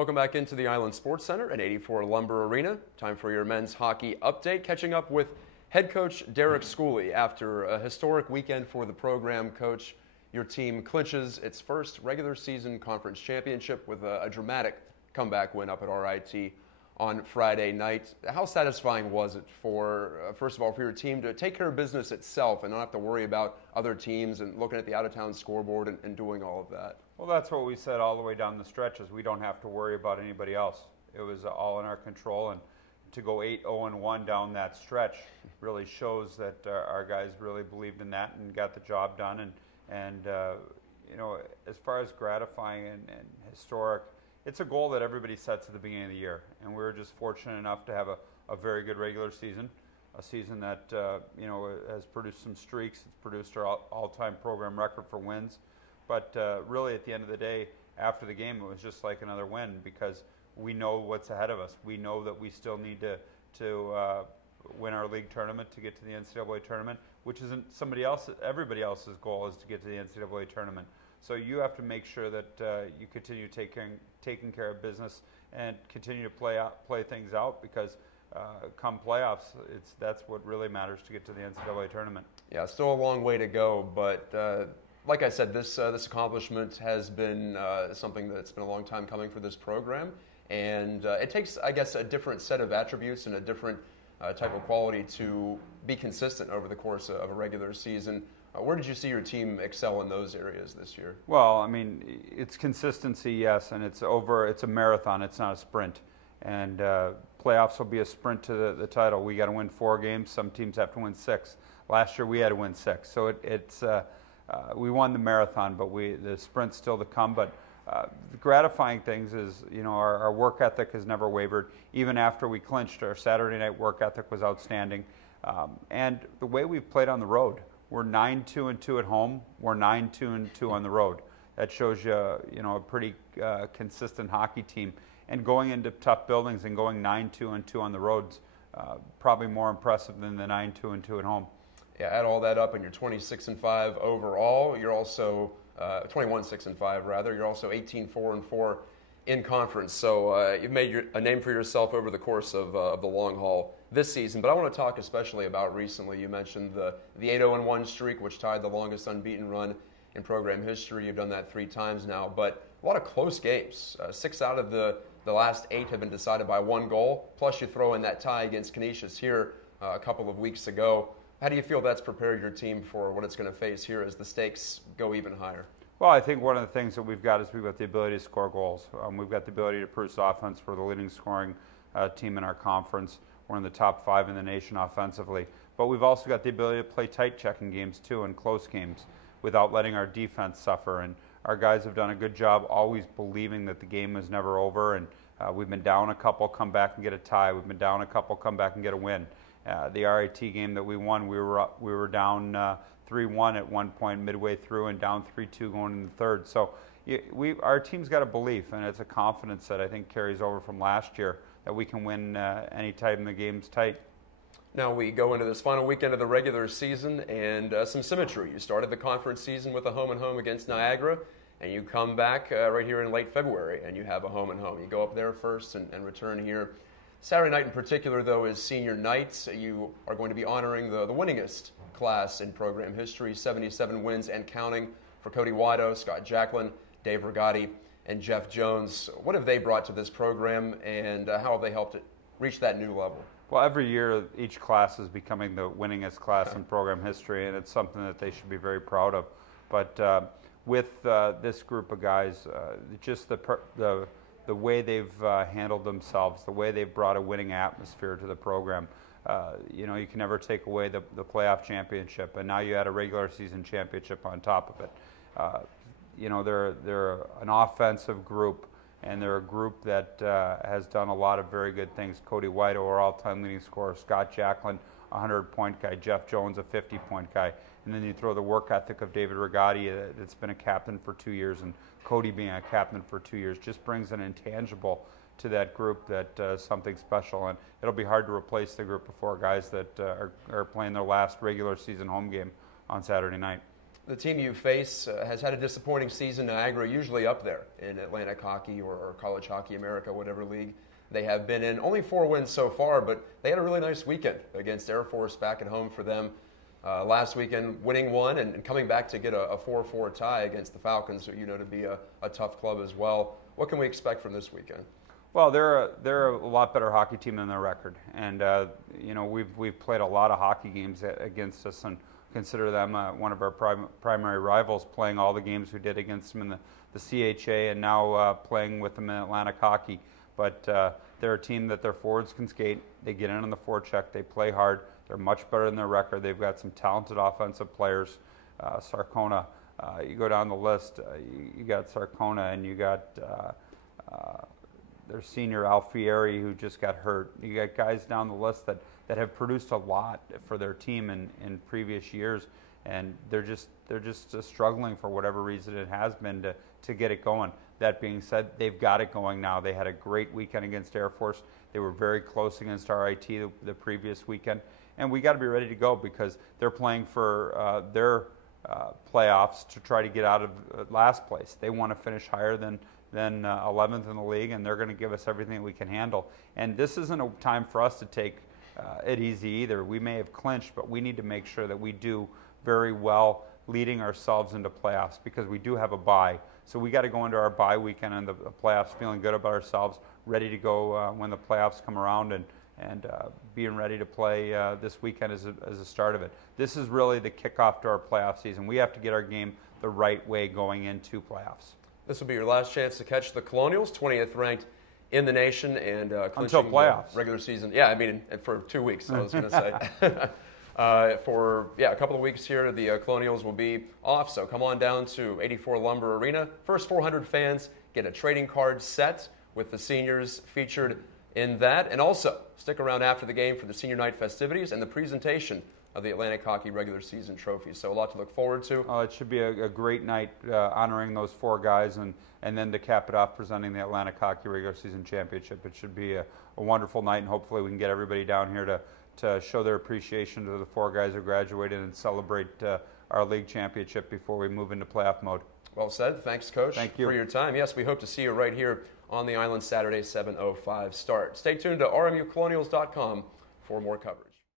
Welcome back into the Island Sports Center at 84 Lumber Arena. Time for your men's hockey update. Catching up with head coach Derek Schooley after a historic weekend for the program. Coach, your team clinches its first regular season conference championship with a dramatic comeback win up at RIT on Friday night. How satisfying was it for, first of all, for your team to take care of business itself and not have to worry about other teams and looking at the out-of-town scoreboard and doing all of that? Well, that's what we said all the way down the stretch, is we don't have to worry about anybody else. It was all in our control, and to go 8-0-1 down that stretch really shows that our guys really believed in that and got the job done. And you know, as far as gratifying and historic, it's a goal that everybody sets at the beginning of the year, and we were just fortunate enough to have a very good regular season, a season that you know, has produced some streaks. It's produced our all-time program record for wins. But really, at the end of the day, after the game, it was just like another win, because we know what's ahead of us. We know that we still need to win our league tournament to get to the NCAA tournament, which isn't everybody else's goal is to get to the NCAA tournament. So you have to make sure that you continue taking care of business and continue to play things out, because come playoffs, that's what really matters to get to the NCAA tournament. Yeah, still a long way to go, but like I said, this accomplishment has been something that's been a long time coming for this program, and it takes, I guess, a different set of attributes and a different type of quality to be consistent over the course of a regular season. Where did you see your team excel in those areas this year? Well, I mean, it's consistency, yes, and it's a marathon. It's not a sprint, and playoffs will be a sprint to the title. We got to win 4 games. Some teams have to win 6. Last year we had to win 6, so we won the marathon, but the sprint's still to come. But the gratifying things is, you know, our work ethic has never wavered. Even after we clinched, our Saturday night work ethic was outstanding. And the way we've played on the road, we're 9-2-2 at home. We're 9-2-2 on the road. That shows you know, a pretty consistent hockey team. And going into tough buildings and going 9-2-2 on the roads, probably more impressive than the 9-2-2 at home. Yeah, add all that up, and you're 26-5 overall. You're also 21-6-5 rather. You're also 18-4-4 in conference. So you've made a name for yourself over the course of the long haul this season. But I want to talk especially about recently. You mentioned the 8-0-1 streak, which tied the longest unbeaten run in program history. You've done that 3 times now, but a lot of close games. 6 out of the last 8 have been decided by 1 goal. Plus, you throw in that tie against Canisius here a couple of weeks ago. How do you feel that's prepared your team for what it's going to face here as the stakes go even higher? Well, I think one of the things that we've got is we've got the ability to score goals. We've got the ability to produce offense. For the leading scoring team in our conference. We're in the top 5 in the nation offensively. But we've also got the ability to play tight checking games too, and close games, without letting our defense suffer. And our guys have done a good job always believing that the game is never over. And we've been down a couple, come back and get a tie. We've been down a couple, come back and get a win. The RIT game that we won, we were down 3-1 at one point midway through, and down 3-2 going in the third. So our team's got a belief, and it's a confidence that I think carries over from last year, that we can win any time the game's tight. Now we go into this final weekend of the regular season, and some symmetry. You started the conference season with a home-and-home against Niagara, and you come back right here in late February, and you have a home-and-home. You go up there first and return here. Saturday night in particular, though, is senior night. You are going to be honoring the winningest class in program history, 77 wins and counting for Cody Wido, Scott Jacklin, Dave Rigatti, and Jeff Jones. What have they brought to this program, and how have they helped it reach that new level? Well, every year each class is becoming the winningest class in program history, and it's something that they should be very proud of. But with this group of guys, just the way they've handled themselves, the way they've brought a winning atmosphere to the program. You know, you can never take away the playoff championship, and now you add a regular season championship on top of it. You know, they're an offensive group, and they're a group that has done a lot of very good things. Cody Wido, our all-time leading scorer, Scott Jacklin, a 100-point guy, Jeff Jones, a 50-point guy. And then you throw the work ethic of David Rigatti, that's been a captain for 2 years, and Cody being a captain for 2 years, just brings an intangible to that group that something special. And it'll be hard to replace the group of 4 guys that are playing their last regular season home game on Saturday night. the team you face has had a disappointing season. Niagara usually up there in Atlantic hockey or College Hockey America, whatever league they have been in. Only 4 wins so far, but they had a really nice weekend against Air Force back at home for them last weekend, winning one and coming back to get a 4-4 tie against the Falcons, who you know to be a tough club as well. What can we expect from this weekend? Well, they're a lot better hockey team than their record, and you know we've played a lot of hockey games against us, and consider them one of our primary rivals. Playing all the games we did against them in the CHA, and now playing with them in Atlantic hockey. But they're a team that their forwards can skate. They get in on the forecheck. They play hard. They're much better than their record. They've got some talented offensive players. Sarcona, you go down the list. You got Sarcona, and you got their senior Alfieri, who just got hurt. You got guys down the list that have produced a lot for their team in previous years, and they're just struggling for whatever reason it has been to get it going. That being said, they've got it going now. They had a great weekend against Air Force. They were very close against RIT the previous weekend, and we got to be ready to go because they're playing for their playoffs to try to get out of last place. They want to finish higher than 11th in the league, and they're going to give us everything that we can handle. And this isn't a time for us to take it easy either. We may have clinched, but we need to make sure that we do very well leading ourselves into playoffs because we do have a bye. So we got to go into our bye weekend and the playoffs feeling good about ourselves, ready to go when the playoffs come around, and being ready to play this weekend as a start of it. This is really the kickoff to our playoff season. We have to get our game the right way going into playoffs. This will be your last chance to catch the Colonials, 20th ranked in the nation, and until playoffs, regular season. Yeah, I mean for 2 weeks. I was going to say. For a couple of weeks here, the Colonials will be off. So come on down to 84 Lumber Arena. First 400 fans get a trading card set with the seniors featured in that, and also stick around after the game for the senior night festivities and the presentation of the Atlantic Hockey regular season trophies. So a lot to look forward to. It should be a great night honoring those 4 guys, and then to cap it off, presenting the Atlantic Hockey regular season championship. It should be a wonderful night, and hopefully we can get everybody down here to show their appreciation to the 4 guys who graduated and celebrate our league championship before we move into playoff mode. Well said. Thanks, Coach, Thank you for your time. Yes, we hope to see you right here on the island Saturday, 7:05 start. Stay tuned to rmucolonials.com for more coverage.